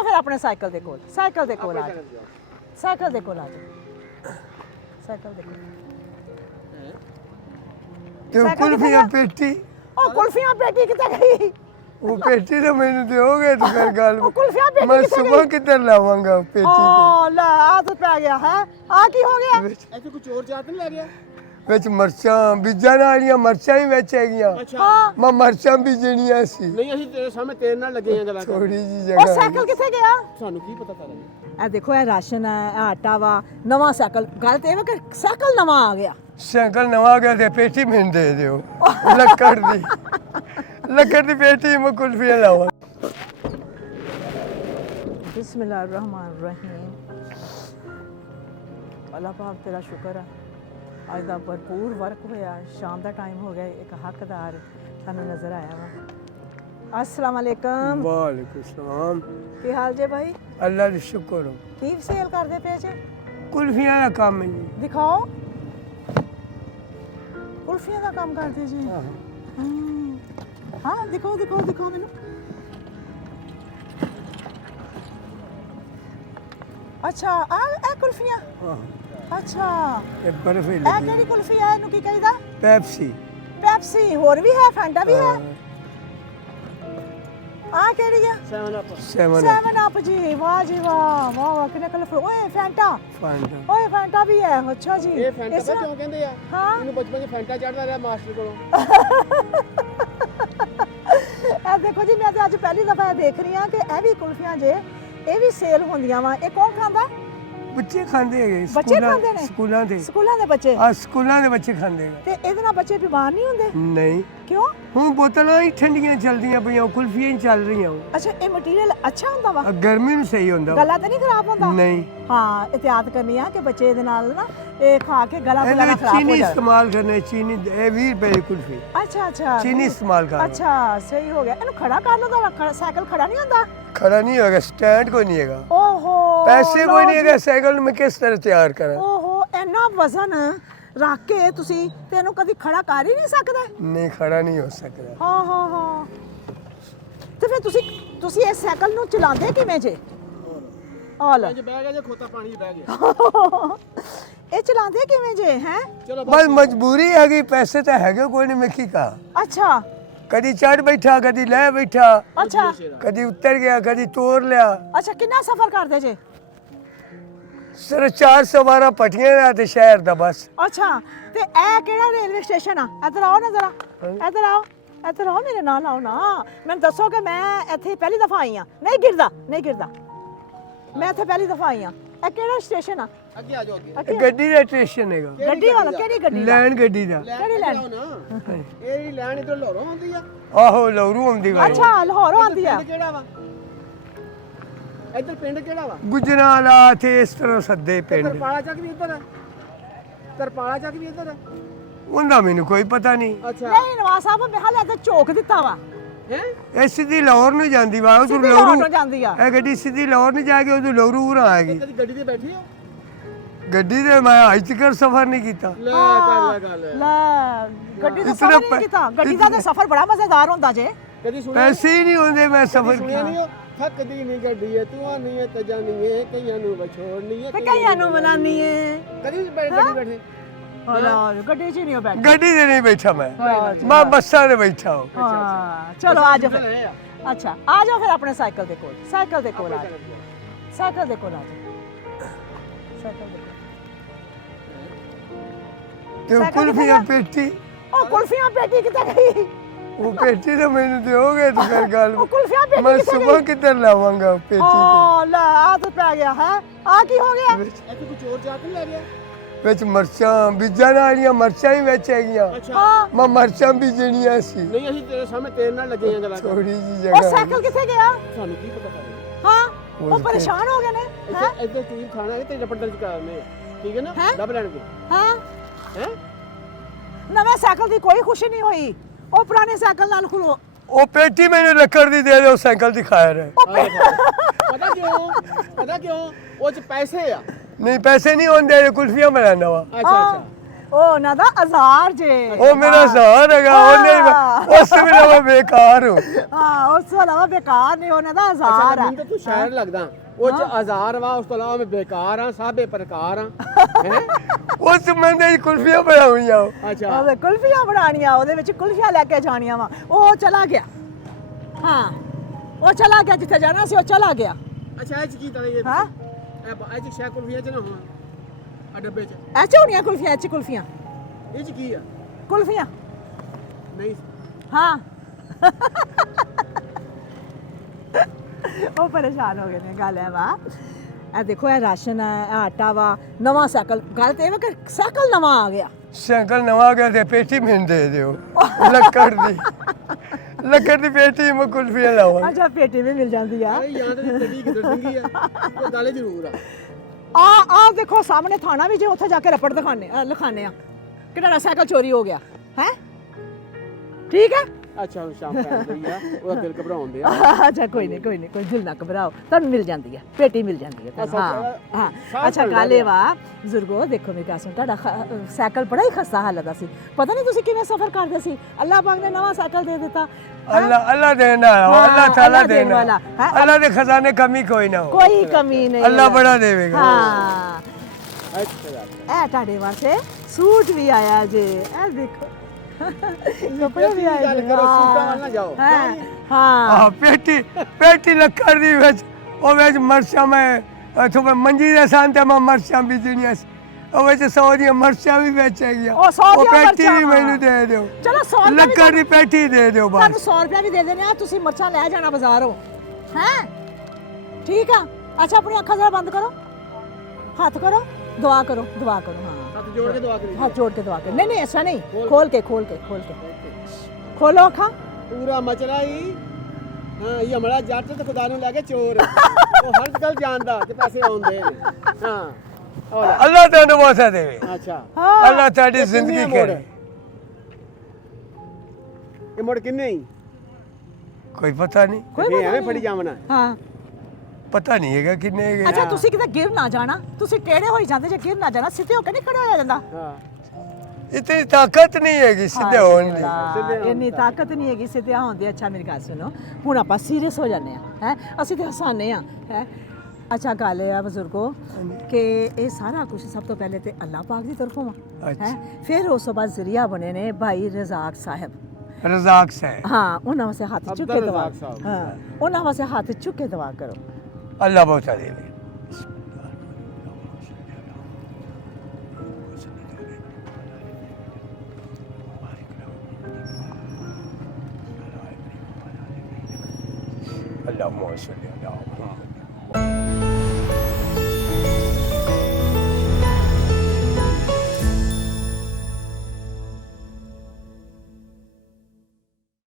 ਜਾਓ ਫਿਰ ਆਪਣੇ ਸਾਈਕਲ ਦੇ ਕੋਲ ਆ ਜਾਓ ਸਾਈਕਲ ਦੇ ਕੋਲ ਆ ਜਾਓ ਸਾਈਕਲ ਦੇ ਕੋਲ ਤੇ ਕੁਲਫੀਆਂ ਪੇਟੀ ਉਹ ਕੁਲਫੀਆਂ ਪੇਟੀ ਕਿੱਥੇ ਗਈ ਉਹ ਪੇਟੀ ਤਾਂ ਮੈਨੂੰ ਦਿਓਗੇ ਤੇ ਫਿਰ ਗੱਲ ਉਹ ਕੁਲਫੀਆਂ ਪੇਟੀ ਮੈਂ ਕਿੱਥੇ ਸੁਬਹ ਕਿੱਧਰ ਲਾਵਾਂਗਾ ਪੇਟੀ ਤੇ ਓ ਲੈ ਆਦਤ ਪੈ ਗਿਆ ਹੈ ਆ ਕੀ ਹੋ ਗਿਆ ਇੱਥੇ ਕੋਈ ਚੋਰ ਚਾਤ ਨਹੀਂ ਲੈ ਗਿਆ ਵਿੱਚ ਮਰਚਾਂ ਬੀਜਾਂ ਵਾਲੀਆਂ ਮਰਚਾਂ ਹੀ ਵਿੱਚ ਹੈਗੀਆਂ ਹਾਂ ਮੈਂ ਮਰਚਾਂ ਬੀਜਣੀਆਂ ਸੀ ਨਹੀਂ ਅਸੀਂ ਤੇਰੇ ਸਾਹਮਣੇ ਤੇਰੇ ਨਾਲ ਲੱਗੇ ਆਂ ਗੱਲਾਂ ਕਰਨ। ਥੋੜੀ ਜੀ ਉਹ ਜਗ੍ਹਾ ਸਾਈਕਲ ਕਿੱਥੇ ਗਿਆ ਸਾਨੂੰ ਕੀ ਪਤਾ ਤਾਰਾ ਇਹ ਦੇਖੋ ਇਹ ਰਾਸ਼ਨ ਹੈ ਇਹ ਆਟਾ ਵਾ ਨਵਾਂ ਸਾਈਕਲ ਗੱਲ ਤੇ ਇਹ ਵਾ ਕਿ ਸਾਈਕਲ ਨਵਾਂ ਆ ਗਿਆ ਸਾਈਕਲ ਨਵਾਂ ਗਿਆ ਤੇ ਪੇਟੀ ਮੈਨੂੰ ਦੇ ਦਿਓ ਲੱਕੜ ਦੀ ਪੇਟੀ ਮੈਂ ਕੁਲਫੀਆਂ ਲਾਵਾਂ ਬਿਸਮਿਲ੍ਲਾਹਿਰ ਰਹਿਮਾਨ ਰਹੀਮ ਅੱਲਾਹ ਪਾਕ ਤੇਰਾ ਸ਼ੁਕਰ ਹੈ ਅੱਜ ਦਾ ਭਰਪੂਰ ਵਰਕ ਹੋਇਆ ਸ਼ਾਮ ਦਾ ਟਾਈਮ ਹੋ ਗਿਆ ਇੱਕ ਹੱਕਦਾਰ ਸਾਨੂੰ ਨਜ਼ਰ ਆਇਆ ਵਾ अस्सलाम वालेकुम ਵਾਲੇਕੁਮ ਸਲਾਮ ਕੀ ਹਾਲ ਜੇ ਭਾਈ ਅੱਲਾ ਦਾ ਸ਼ੁਕਰ ਹੋ ਕੀ ਸੇਲ ਕਰਦੇ ਪਏ ਜੇ ਕੁਲਫੀਆਂ ਦਾ ਕੰਮ ਹੈ ਜੀ ਦਿਖਾਓ ਕੁਲਫੀਆਂ ਦਾ ਕੰਮ ਕਰਦੇ ਜੀ ਹਾਂ ਦਿਖਾਓ ਮੈਨੂੰ ਅੱਛਾ ਇਹ ਕੁਲਫੀਆਂ ਹਾਂ ਅੱਛਾ ਇਹ ਬਰਫੀ ਇਹ ਲੱਗੀ ਕਿਹੜੀ ਕੁਲਫੀ ਹੈ ਇਹਨੂੰ ਕੀ ਕਹੀਦਾ ਪੈਪਸੀ ਪੈਪਸੀ ਹੋਰ ਵੀ ਹੈ ਫੈਂਟਾ ਵੀ ਹੈ ਆ ਕਿਹੜੀ ਆ 7 ਅਪ 7 ਅਪ ਜੀ ਵਾਹ ਵਾਹ ਕਿੰਨੇ ਕਲਰਫੁਲ ਓਏ ਫੈਂਟਾ ਫਾਂਡਾ ਓਏ ਫੈਂਟਾ ਵੀ ਹੈ ਅੱਛਾ ਜੀ ਇਹ ਫੈਂਟਾ ਇਸ ਪਤਾ ਕਿਉਂ ਕਹਿੰਦੇ ਆ ਹਾਂ ਇਹਨੂੰ ਬਚਪਨ 'ਚ ਫੈਂਟਾ ਚੜਦਾ ਰਿਹਾ ਮਾਸਟਰ ਕੋਲੋਂ ਇਹ ਦੇਖੋ ਜੀ ਮੈਂ ਤਾਂ ਅੱਜ ਪਹਿਲੀ ਦਫਾ ਦੇਖ ਰਹੀ ਹਾਂ ਕਿ ਇਹ ਵੀ ਕੁਲਫੀਆਂ ਜੇ ਇਹ ਵੀ ਸੇਲ ਹੁੰਦੀਆਂ ਵਾ ਇਹ ਕੌਣ ਖਾਂਦਾ ਬੱਚੇ ਖਾਂਦੇ ਹੈਗੇ ਬੱਚੇ ਖਾਂਦੇ ਨੇ ਸਕੂਲਾਂ ਦੇ ਸਕੂਲਾਂ ਦੇ ਬੱਚੇ ਆ ਸਕੂਲਾਂ ਦੇ ਬੱਚੇ ਖਾਂਦੇ ਹੈਗੇ ਤੇ ਇਹਦੇ ਨਾਲ ਬੱਚੇ ਬਿਮਾਰ ਨਹੀਂ ਹੁੰਦੇ ਨਹੀਂ ਕਿਉਂ ਹੁਣ ਬੋਤਲਾਂ ਹੀ ਠੰਡੀਆਂ ਚੱਲਦੀਆਂ ਪਈਆਂ ਕੁਲਫੀਆਂ ਹੀ ਚੱਲ ਰਹੀਆਂ ਅੱਛਾ ਇਹ ਮਟੀਰੀਅਲ ਅੱਛਾ ਹੁੰਦਾ ਵਾ ਗਰਮੀ ਨੂੰ ਸਹੀ ਹੁੰਦਾ ਗਲਾ ਤਾਂ ਨਹੀਂ ਖਰਾਬ ਹੁੰਦਾ ਨਹੀਂ ਹਾਂ ਇhtiyਾਤ ਕਰਨੀ ਆ ਕਿ ਬੱਚੇ ਇਹਦੇ ਨਾਲ ਨਾ ਇਹ ਖਾ ਕੇ ਗਲਾ ਇਹਦੇ ਨਾ ਵਿੱਚ ਖਰਾਬ ਹੋ ਚੀਨੀ ਜਾਏ ਇਸਤੇਮਾਲ ਕਰਨੇ ਚੀਨੀ ਇਹ 20 ਰੁਪਏ ਦੀ ਕੁਲਫੀ ਅੱਛਾ ਚੀਨੀ ਇਸਤੇਮਾਲ ਕਰ ਅੱਛਾ ਸਹੀ ਹੋ ਗਿਆ ਇਹਨੂੰ ਖੜਾ ਕਰ ਲਓ ਤਾਂ ਸਾਈਕਲ ਖੜਾ ਨਹੀਂ ਹੁੰਦਾ ਖੜਾ ਨਹੀਂ ਹੋਗਾ ਸਟੈਂਡ ਕੋਈ ਨਹੀਂ ਹੈਗਾ ਓਹੋ ਪੈਸੇ ਕੋਈ ਨਹੀਂ ਹੈਗਾ ਸਾਈਕਲ ਨੂੰ ਮੈਂ ਕਿਸ ਤਰ੍ਹਾਂ ਤਿਆਰ ਕਰਾਂ ਓਹੋ ਇੰਨਾ ਵਜ਼ਨ ਰੱਖ ਕੇ ਤੁਸੀਂ ਤੇ ਇਹਨੂੰ ਕਦੀ ਖੜਾ ਕਰ ਹੀ ਨਹੀਂ ਸਕਦੇ ਨਹੀਂ ਖੜਾ ਨਹੀਂ ਹੋ ਸਕਦਾ ਹਾਂ ਤੇ ਫਿਰ ਤੁਸੀਂ ਇਹ ਸਾਈਕਲ ਨੂੰ ਚਲਾਉਂਦੇ ਕਿਵੇਂ ਜੇ ਆ ਲੈ ਅੱਜ ਬਹਿ ਗਿਆ ਜੇ ਖੋਤਾ ਪਾਣੀ 'ਚ ਬਹਿ ਗਿਆ ਇਹ ਚਲਾਉਂਦੇ ਕਿਵੇਂ ਜੇ ਹੈ ਚਲੋ ਬਸ ਮਜਬੂਰੀ ਹੈਗੀ ਪੈਸੇ ਤਾਂ ਹੈਗੇ ਕੋਈ ਨਹੀਂ ਮੈਂ ਕੀ ਕਹਾਂ ਅੱਛਾ ਕਦੀ ਚੜ ਬੈਠਾ ਕਦੀ ਲੈ ਬੈਠਾ ਅੱਛਾ ਕਦੀ ਉੱਤਰ ਗਿਆ ਕਦੀ ਤੋੜ ਲਿਆ ਅੱਛਾ ਕਿੰਨਾ ਸਫ਼ਰ ਕਰਦੇ ਜੇ ਸਿਰ 412 ਪਟੀਆਂ ਦਾ ਤੇ ਸ਼ਹਿਰ ਦਾ ਬਸ ਅੱਛਾ ਤੇ ਇਹ ਕਿਹੜਾ ਰੇਲਵੇ ਸਟੇਸ਼ਨ ਆ ਇੱਧਰ ਆਓ ਨਾ ਜ਼ਰਾ ਇੱਧਰ ਆਓ ਮੇਰੇ ਨਾਲ ਆਓ ਨਾ ਮੈਨੂੰ ਦੱਸੋ ਕਿ ਮੈਂ ਇੱਥੇ ਪਹਿਲੀ ਦਫਾ ਆਈ ਆ ਨਹੀਂ ਗਿਰਦਾ ਮੈਂ ਇੱਥੇ ਪਹਿਲੀ ਦਫਾ ਆਈ ਆ ਇਹ ਕਿਹੜਾ ਸਟੇਸ਼ਨ ਆ ਅੱਗੇ ਆ ਜਾਓ ਅੱਗੇ ਅੱਗੇ ਗੱਡੀ ਦਾ ਸਟੇਸ਼ਨ ਹੈਗਾ ਗੱਡੀ ਵਾਲਾ ਕਿਹੜੀ ਗੱਡੀ ਦਾ ਲੈਣ ਗੱਡੀ ਦਾ ਕਿਹੜੀ ਲੈਣ ਆਓ ਨਾ ਇਹ ਜਿਹੜੀ ਲੈਣ ਇਧਰ ਲੋਰੋਂ ਆਉਂਦੀ ਆ ਆਹੋ ਲੌਰੂ ਆਉਂਦੀ ਵਾ ਅੱਛਾ ਲਾਹੌਰੋਂ ਆਉਂਦੀ ਆ ਪਿੰਡ ਕਿਹੜਾ ਵਾ ਇੱਧਰ ਪਿੰਡ ਕਿਹੜਾ ਵਾ ਗੁਜਰਾਲਾ ਤੇ ਇਸ ਤਰ੍ਹਾਂ ਸੱਦੇ ਪਿੰਡ ਤਰਪਾਲਾ ਚੱਕ ਵੀ ਇੱਧਰ ਆ ਤਰਪਾਲਾ ਚੱਕ ਵੀ ਇੱਧਰ ਆ ਉਹਦਾ ਮੈਨੂੰ ਕੋਈ ਪਤਾ ਨਹੀਂ ਅੱਛਾ ਨਹੀਂ ਨਵਾਜ਼ ਸਾਹਿਬ ਮੈਂ ਹਾਲੇ ਇੱਥੇ ਚੌਕ ਦਿੱਤਾ ਵਾ ਹੈ ਇਹ ਸਿੱਧੀ ਲਾਹੌਰ ਨੂੰ ਜਾਂਦੀ ਵਾ ਉਧਰ ਸਿੱਧੀ ਲੌਰੂ ਲਾਹੌਰ ਨੂੰ ਜਾਂਦੀ ਆ ਇਹ ਗੱਡੀ ਸਿੱਧੀ ਲਾਹੌਰ ਨਹੀਂ ਜਾ ਕੇ ਉਧਰ ਲੌਰੂ ਉਰਾਂ ਆਏਗੀ ਕਦੀ ਗੱਡੀ ਤੇ ਬੈਠੀ ਹੋ ਗੱਡੀ ਤੇ ਮੈਂ ਅੱਜ ਤੱਕ ਸਫ਼ਰ ਨਹੀਂ ਕੀਤਾ ਲੈ ਕਰ ਲੈ ਗੱਲ ਲੈ ਗੱਡੀ ਦਾ ਇਤਨਾ ਸਫ਼ਰ ਨਹੀਂ ਕੀਤਾ ਗੱਡੀ ਦਾ ਤਾਂ ਸਫ਼ਰ ਬੜਾ ਮਜ਼ੇਦਾਰ ਹੁੰਦਾ ਜੇ ਕਦੀ ਸੁਣਿਆ ਪੈਸੇ ਹੀ ਨਹੀਂ ਹੁੰਦੇ ਮੈਂ ਸਫ਼ਰ ਸੁਣਿਆ ਨਹੀਂ ਥੱਕਦੀ ਨਹੀਂ ਗੱਡੀ ਏ ਤੂੰ ਆਨੀ ਏ ਤੇ ਜਾਨੀ ਏ ਕਈਆਂ ਨੂੰ ਵਿਛੋੜਨੀ ਏ ਤੇ ਕਈਆਂ ਨੂੰ ਮਨਾਨੀ ਏ ਕਦੀ ਗੱਡੀ ਬੈਠੇ ਹਲਾ ਗੱਡੀ 'ਚ ਹੀ ਨਹੀਂ ਬੈਠ ਗੱਡੀ ਤੇ ਨਹੀਂ ਬੈਠਾ ਮੈਂ ਬੱਸਾਂ ਤੇ ਬੈਠਾ ਹਾਂ ਹਾਂ ਚਲੋ ਆ ਜਾਓ ਫਿਰ ਅੱਛਾ ਆ ਜਾਓ ਫਿਰ ਆਪਣੇ ਸਾਈਕਲ ਦੇ ਕੋਲ ਆ ਜਾਓ ਸਾਈਕਲ ਦੇ ਕੋਲ ਆ ਜਾਓ ਸਾਈਕਲ ਦੇ ਤੇ ਉਹ ਸਾਈਕਲ ਕੁਲਫੀਆਂ ਕਿੱਥੇ ਪੇਟੀ ਉਹ ਕੁਲਫੀਆਂ ਪੇਟੀ ਕਿੱਥੇ ਗਈ ਉਹ ਪੇਟੀ ਤਾਂ ਮੈਨੂੰ ਦਿਓਗੇ ਤੇ ਫਿਰ ਗੱਲ ਉਹ ਕੁਲਫੀਆਂ ਪੇਟੀ ਮੈਂ ਕਿੱਥੇ ਸੁਬਹ ਗਈ ਕਿੱਧਰ ਲਾਵਾਂਗਾ ਪੇਟੀ ਤੇ ਓ ਲੈ ਆਦਤ ਪੈ ਗਿਆ ਹੈ ਆ ਕੀ ਹੋ ਗਿਆ ਇੱਥੇ ਕੋਈ ਚੋਰ ਚਾਤ ਨਹੀਂ ਲੈ ਗਿਆ ਵਿੱਚ ਮਰਚਾਂ ਬੀਜਾਂ ਵਾਲੀਆਂ ਮਰਚਾਂ ਹੀ ਵਿੱਚ ਹੈਗੀਆਂ ਅੱਛਾ ਹਾਂ ਮੈਂ ਮਰਚਾਂ ਬੀਜਣੀਆਂ ਸੀ ਨਹੀਂ ਅਸੀਂ ਤੇਰੇ ਸਾਹਮਣੇ ਤੇਰੇ ਨਾਲ ਲੱਗੇ ਆਂ ਗੱਲਾਂ ਕਰਨ। ਥੋੜੀ ਜੀ ਉਹ ਜਗ੍ਹਾ ਸਾਈਕਲ ਕਿੱਥੇ ਗਿਆ ਸਾਨੂੰ ਕੀ ਪਤਾ ਤਾਰਾ ਹਾਂ ਉਹ ਉੱਥੇ। ਪਰੇਸ਼ਾਨ ਹੋ ਗਏ ਨੇ ਹੈ ਇੱਥੇ ਇੱਧਰ ਕੀ ਖਾਣਾ ਹੈ ਤੇ ਰਪਟਰ ਚ ਕਰਨੇ ਠੀਕ ਹੈ ਨਾ ਹੈਂ? ਲੱਭ ਲੈਣਗੇ ਹਾਂ ਹੈ ਨਵੇਂ ਸਾਈਕਲ ਦੀ ਕੋਈ ਖੁਸ਼ੀ ਨਹੀਂ ਹੋਈ ਉਹ ਪੁਰਾਣੇ ਸਾਈਕਲ ਨਾਲ ਖੁਲੋ ਉਹ ਪੇਟੀ ਮੈਨੂੰ ਲੱਕੜ ਦੀ ਦੇ ਦਿਓ ਸਾਈਕਲ ਦਿਖਾਇਆ ਰਹੇ ਪਤਾ ਕਿਉਂ ਉਹ ਚ ਪੈਸੇ ਆ ਨਹੀਂ ਪੈਸੇ ਨਹੀਂ ਹੁੰਦੇ ਕੁਲਫੀਆਂ ਬਣਾਉਣਾ ਵਾ ਅੱਛਾ ਅੱਛਾ ਉਹ ਉਹਨਾਂ ਦਾ ਆਜ਼ਾਰ ਜੇ ਉਹ ਮੇਰਾ ਸਹਾਰ ਹੈਗਾ ਉਹਨੇ ਉਸ ਵੇਲੇ ਮੈਂ ਬੇਕਾਰ ਹੂੰ ਹਾਂ ਉਸ ਤੋਂ ਇਲਾਵਾ ਬੇਕਾਰ ਨਹੀਂ ਉਹਨਾਂ ਦਾ ਅੱਛਾ ਆਜ਼ਾਰ ਆ ਮੈਨੂੰ ਤਾਂ ਤੂੰ ਸ਼ਾਇਰ ਲੱਗਦਾ ਉਹ ਚ ਆਜ਼ਾਰ ਵਾ ਉਸ ਤੋਂ ਇਲਾਵਾ ਮੈਂ ਬੇਕਾਰ ਆ ਸਾਬੇ ਪ੍ਰਕਾਰ ਆ ਹੈ ਉਸ ਬੰਦੇ ਦੀ ਕੁਲਫੀਆਂ ਬਣਾਉਣੀਆਂ ਅੱਛਾ ਉਹਦੇ ਕੁਲਫੀਆਂ ਬਣਾਣੀਆਂ ਉਹਦੇ ਵਿੱਚ ਕੁਲਫੀਆਂ ਲੈ ਕੇ ਜਾਣੀਆਂ ਵਾ ਉਹ ਚਲਾ ਗਿਆ ਹਾਂ ਉਹ ਚਲਾ ਗਿਆ ਜਿੱਥੇ ਜਾਣਾ ਸੀ ਉਹ ਚਲਾ ਗਿਆ ਅੱਛਾ ਇਹ ਚ ਕੀ ਤਲੇ ਹਾਂ ਇਹ ਚ ਸ਼ਾਇਦ ਕੁਲਫੀਆਂ ਚ ਨਾ ਹੋਣ ਆ ਡੱਬੇ ਚ ਐਚ ਹੋਣੀਆਂ ਕੁਲਫੀਆਂ ਐਚ ਕੁਲਫੀਆਂ ਇਹ ਚ ਕੀ ਆ ਕੁਲਫੀਆਂ ਨਹੀਂ ਹਾਂ ਉਹ ਪਰੇਸ਼ਾਨ ਹੋ ਗਏ ਨੇ ਗੱਲ ਹੈ ਵਾ ਇਹ ਦੇਖੋ ਇਹ ਰਾਸ਼ਨ ਹੈ ਇਹ ਆਟਾ ਵਾ ਨਵਾਂ ਸਾਈਕਲ ਗੱਲ ਤੇ ਇਹ ਵਾ ਕਿ ਸਾਈਕਲ ਨਵਾਂ ਆ ਗਿਆ ਸਾਈਕਲ ਨਵਾਂ ਗਿਆ ਤੇ ਪੇਟੀ ਮੈਨੂੰ ਦੇ ਦਿਓ ਲੱਕੜ ਦੀ ਪੇਟੀ ਮੈਂ ਕੁਲਫੀਆਂ ਲਾਵਾਂ ਅੱਛਾ ਪੇਟੀ ਵੀ ਮਿਲ ਜਾਂਦੀ ਆ ਅਰੇ ਯਾਦ ਨਹੀਂ ਤੇਰੀ ਕਿੱਧਰ ਸਿੰਗੀ ਆ ਉਹ ਗੱਲ ਜ਼ਰੂਰ ਆ ਆ ਦੇਖੋ ਸਾਹਮਣੇ ਥਾਣਾ ਵੀ ਜੇ ਉੱਥੇ ਜਾ ਕੇ ਰਪੜ ਲਿਖਾਣੇ ਆ ਕਿ ਤੁਹਾਡਾ ਸਾਈਕਲ ਚੋਰੀ ਹੋ ਗਿਆ ਹੈ ਠੀਕ ਹੈ ਅੱਛਾ ਹੁਣ ਸ਼ਾਮ ਪੈ ਗਈ ਆ ਉਹਦਾ ਦਿਲ ਘਬਰਾਉਣ ਦੇ ਆ ਅੱਛਾ ਕੋਈ ਨਹੀਂ ਦਿਲ ਨਾ ਘਬਰਾਓ ਤੁਹਾਨੂੰ ਮਿਲ ਜਾਂਦੀ ਹੈ ਪੇਟੀ ਮਿਲ ਜਾਂਦੀ ਹੈ ਤੁਹਾਨੂੰ। ਹਾਂ ਸਾਫ਼ ਅੱਛਾ ਗੱਲ ਗੱਲ ਇਹ ਵਾ ਬਜ਼ੁਰਗੋ ਦੇਖੋ ਮੇਰੀ ਗੱਲ ਸੁਣ ਤੁਹਾਡਾ ਸਾਈਕਲ ਬੜਾ ਹੀ ਖਸਤਾ ਹਾਲਤ ਦਾ ਸੀ ਪਤਾ ਨਹੀਂ ਤੁਸੀਂ ਕਿਵੇਂ ਸਫ਼ਰ ਕਰਦੇ ਸੀ ਅੱਲਾਹ ਪਾਕ ਨੇ ਨਵਾਂ ਸਾਈਕਲ ਦੇ ਦਿੱਤਾ अल्लाह देना अल्लाह ताला अल्लाह देने देना वाला, हाँ, अल्लाह के खजाने कमी कोई ना हो ਕੋਈ ਕਮੀ ਨਹੀਂ अल्लाह ਹੈ। बड़ा देवेगा ਹਾਂ ਅੱਛਾ ਯਾਰ ਇਹ ਤੁਹਾਡੇ ਵਾਸਤੇ ਸੂਟ ਵੀ ਆਇਆ ਜੇ ਇਹ ਦੇਖੋ ਕੱਪੜੇ ਵੀ ਆਏ ਗੱਲ ਜੇ, ਕਰੋ, ਹਾਂ। ਸੂਟਾਂ ਵੱਲ ਨਾ ਜਾਓ। ਹਾਂ ਹਾਂ हाँ पेटी लक्कड़ दी विच ओ विच मरचां मैं थोड़ा मंजी दे सांते मैं मरचां बीजणियां ओ विच 100 दी मरचां भी बेचेगियां ओ 100 ਦੀਆਂ पेटी ਮਰਚਾਂ, भी ਹਾਂ। मैनू दे दियो ਚਲੋ 100 ਰੁਪਏ लक्कड़ दी पेटी दे दियो बस ਤੁਹਾਨੂੰ 100 ਰੁਪਏ ਵੀ ਦੇ ਦੇਣੇ ਆ ਤੁਸੀਂ ਮਿਰਚਾਂ ਲੈ ਜਾਣਾ ਬਾਜ਼ਾਰੋਂ ਹੈ ਠੀਕ ਆ ਅੱਛਾ ਆਪਣੀ ਅੱਖਾਂ ਜ਼ਰਾ ਬੰਦ ਕਰੋ ਹੱਥ ਕਰੋ ਦੁਆ ਕਰੋ ਹਾਂ ਹੱਥ ਜੋੜ ਕੇ ਦੁਆ ਕਰੀ ਹੱਥ ਜੋੜ ਕੇ ਦੁਆ ਕਰੋ ਨਹੀਂ ਐਸਾ ਨਹੀਂ ਖੋਲ ਕੇ ਖੋਲੋ ਅੱਖਾਂ ਪੂਰਾ ਮਚਲਾ ਹੀ ਹਾਂ ਇਹ ਹਮੜਾ ਜੱਟ ਤੇ ਖੁਦਾ ਨੂੰ ਲੈ ਕੇ ਚੋਰ ਉਹ ਹਰ ਗੱਲ ਜਾਣਦਾ ਕਿ ਪੈਸੇ ਆਉਂਦੇ ਨੇ ਹਾਂ ਉਹ ਲੈ। अल्लाह तेनू वासा देवे ਅੱਛਾ ਹਾਂ अल्लाह तेरी ਇਹ जिंदगी ਕਿੰਨੇ करे ਇਹ ਮੁੜ ਕਿੰਨੇ ਹੀ कोई पता नहीं ਕੋਈ ਇਹ ਪਤਾ ਐਵੇਂ ਨਹੀਂ। ਫੜੀ ਜਾਵਣਾ ਹਾਂ पता नहीं है किन्ने के ਅੱਛਾ ਤੁਸੀਂ ਕਿਤੇ ਗਿਰ ਨਾ ਜਾਣਾ ਤੁਸੀਂ ਟੇੜੇ ਹੋਈ ਜਾਂਦੇ ਜੇ ਗਿਰ ਨਾ ਜਾਣਾ ਸਿੱਧੇ ਹੋ ਕੇ ਨਹੀਂ ਖੜੇ ਹੋਇਆ ਜਾਂਦਾ ਹਾਂ इतनी ताकत नहीं है सीधे होने की ਸਿੱਧੇ ਹੋਣ ਇੰਨੀ ਤਾਕਤ ਨਹੀਂ ਹੈਗੀ ਸਿੱਧੇ ਹੋਣ ਦੀ ਅੱਛਾ ਮੇਰੀ ਗੱਲ ਸੁਣੋ ਹੁਣ ਆਪਾਂ ਸੀਰੀਅਸ ਹੋ ਜਾਂਦੇ ਆ ਹੈ ਅਸੀਂ ਤੇ ਹਸਾਨੇ ਆ ਹੈ ਅੱਛਾ ਗੱਲ ਇਹ ਆ ਬਜ਼ੁਰਗੋ ਕਿ ਇਹ ਸਾਰਾ ਕੁਝ ਸਭ ਤੋਂ ਪਹਿਲੇ ਤੇ ਅੱਲਾਹ ਪਾਕ ਦੀ ਤਰਫੋਂ ਆ ਅੱਛਾ। ਹੈ ਫਿਰ ਉਸ ਤੋਂ ਬਾਅਦ ਜ਼ਰੀਆ ਬਣੇ ਨੇ ਭਾਈ ਰਜ਼ਾਕ ਸਾਹਿਬ रजाक से ਹਾਂ ਉਹਨਾਂ ਵਾਸਤੇ ਹੱਥ ਚੁੱਕ ਕੇ ਅਬਦੁਲ ਦੁਆ ਰਜ਼ਾਕ ਸਾਹਿਬ। ਹਾਂ ਉਹਨਾਂ ਵਾਸਤੇ ਹੱਥ ਚੁੱਕ ਕੇ ਦੁਆ ਕਰੋ अल्लाह बहुत देवे अल्लाह